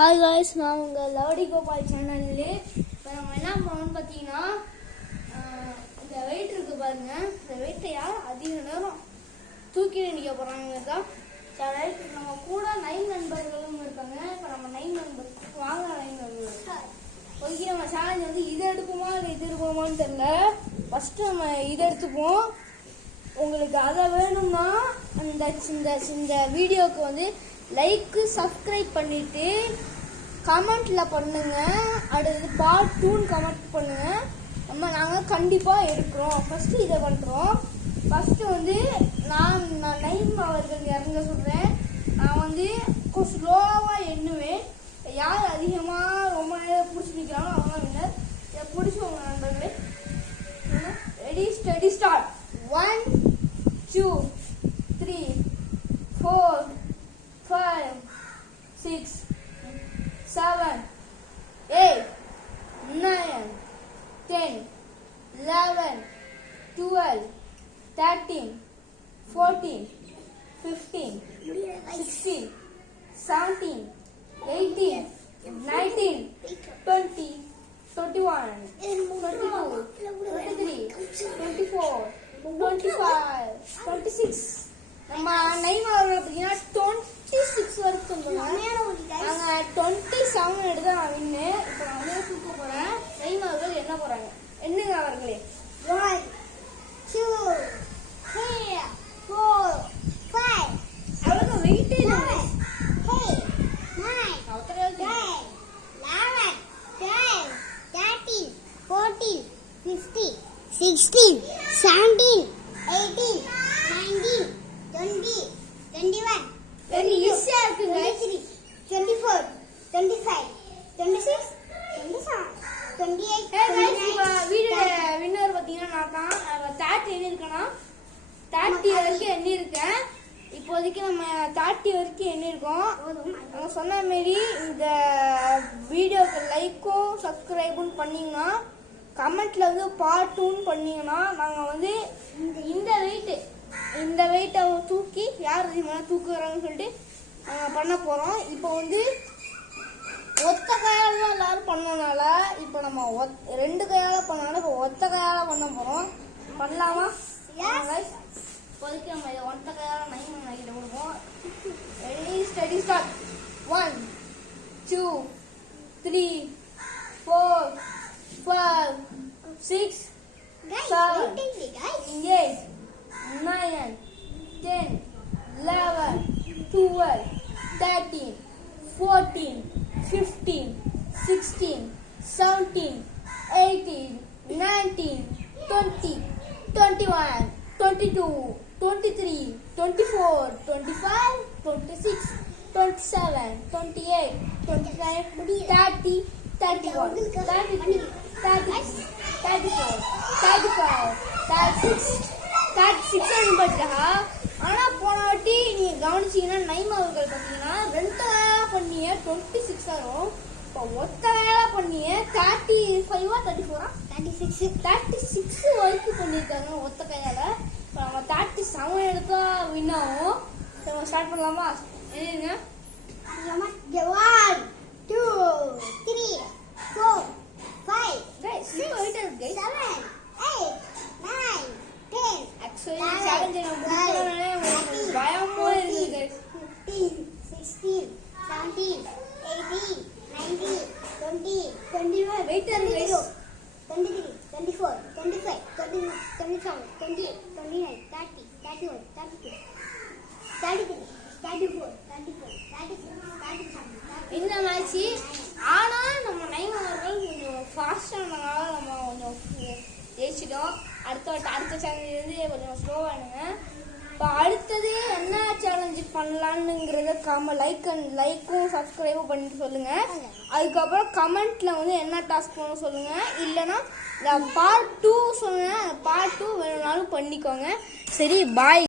Hi guys, நான் உங்கள் லவடி கோபால் சேனல்லே. இப்போ நம்ம என்ன பண்ணணும்னு பார்த்தீங்கன்னா, இந்த வெயிட் இருக்கு பாருங்க. இந்த வெயிட்டை யார் அதிக நேரம் தூக்கி நிற்க போகிறாங்க தான். நம்ம கூட 9 நண்பர்களும் இருக்காங்க. இப்போ நம்ம 9 நண்பர்கள் வாங்க. 9 நண்பர்கள் ஓகே. நம்ம சேலஞ்ச் வந்து இதை எடுப்போமா இல்லை இது எடுப்போமான்னு தெரியல. ஃபஸ்ட்டு நம்ம இதை எடுத்துப்போம். உங்களுக்கு அதை வேணும்னா இந்த வீடியோவுக்கு வந்து லைக்கு சப்ஸ்கிரைப் பண்ணிட்டு கமெண்ட்ல பண்ணுங்க. அடுத்தது பார்ட் 2 கமெண்ட் பண்ணுங்க. நாங்கள் கண்டிப்பாக எடுக்கிறோம். ஃபர்ஸ்ட் இதை பண்ணுறோம். ஃபர்ஸ்ட் வந்து நான் நைம் அவர்கள் இறங்க சொல்கிறேன். நான் வந்து ஸ்லோவாக எண்ணுவேன். யார் அதிகமாக ரொம்ப நேரம் பிடிச்சி நிற்கிறாங்களோ அவங்க வின்னர். இதை பிடிச்சி உங்க நண்பர்களே. Ready study start. 1 2 3 4 5 6 7 8 9 10 11 12 13 14 15 16 17 18 19 20 21 22 23 24 25 26. நம்ம நைம் அவர்கள் பார்த்தீங்கன்னா 26 வரைக்கும் நாங்கள் 27 எடுத்து நான் வின்னு. இப்போ நான் வந்து தூக்க போகிறேன். நைம் அவர்கள் என்ன போகிறாங்க என்னங்க அவர்களே? 1 2 3 4 5 அவ்வளோக்கு வெயிட்டே இல்லை. 8 9 10 11 12 13 14 15 16 17 18 19 20 21 வெரி ஈஸியாக இருக்குங்க. 23 24 25 26 27 28 வீடு வின்னர் பார்த்தீங்கன்னா நான் தான். 30 எண்ணி இருக்கேன்னா 30 வரைக்கும் எண்ணி இருக்கேன். இப்போதைக்கு நம்ம 30 வரைக்கும் எண்ணி இருக்கோம். நம்ம சொன்ன மாரி இந்த வீடியோக்கு லைக்கும் சப்ஸ்கிரைபும் பண்ணீங்கன்னா, கமெண்ட்ல வந்து பார்ட் 2 பண்ணீங்கன்னா நாங்கள் வந்து இந்த வெயிட்டை தூக்கி யார் அதிகமாக தூக்குறாங்கன்னு சொல்லிட்டு நாங்கள் பண்ண போகிறோம். இப்போ வந்து ஒத்த கையால் தான் எல்லாரும் பண்ணனால இப்போ நம்ம 2 கையால் பண்ணனால இப்போ ஒத்த கையால் பண்ண போகிறோம். பண்ணலாமா? இப்போதைக்கு நம்ம இதை ஒத்த கையால் நைகிட்ட கொடுப்போம். Ready study start. 1 2 3 4 5 6 7 8 9 10 11 12 13 14 15 16 17 18 19 20 21 22 23 24 25 26 27 28 29 30 31 32 33 34 35 36 36 ஆனால் போன வாட்டி நீங்கள் கவனிச்சிங்கன்னா நைம் அவர்கள் பார்த்தீங்கன்னா 2 வேலை பண்ணிய 26 ஆகும். இப்போ ஒத்த வேலை பண்ணிய 35 34 36 வரைக்கும் பண்ணியிருக்காங்க ஒத்த கையால். இப்போ நம்ம 37 எடுத்தா வின் ஆகும். நம்ம ஸ்டார்ட் பண்ணலாமா? எழுதுங்க. 1 2 3 4 5 கைஸ் 6 7 8 9 10 ஆக்சுவலி சேலஞ்ச் நான் முடிச்சோடனே உங்களுக்கு பயமா இருக்குது கைஸ். 15 16 17 18 19 20 21 வெயிட் இருக்கு கைஸ். 23 24 25 27 28 29 30 31 32 33 34 34 36 37 இந்த மேட்ச் ஆனால் நம்ம நைம் அவர்கள் கொஞ்சம் ஃபாஸ்டானதுனால நம்ம கொஞ்சம் ஜெயிச்சிட்டோம். அடுத்த சேலஞ்ச் வந்து கொஞ்சம் ஸ்லோவானுங்க. இப்போ அடுத்தது என்ன சேலஞ்சு பண்ணலான்னுங்கிறத லைக்கும் சப்ஸ்கிரைபும் பண்ணிட்டு சொல்லுங்க. அதுக்கப்புறம் கமெண்ட்ல வந்து என்ன டாஸ்க் பண்ணணும் சொல்லுங்க. இல்லைன்னா பார்ட் 2 சொல்லுங்க. பார்ட் 2 வேணும்னாலும் பண்ணிக்கோங்க. சரி, பாய்.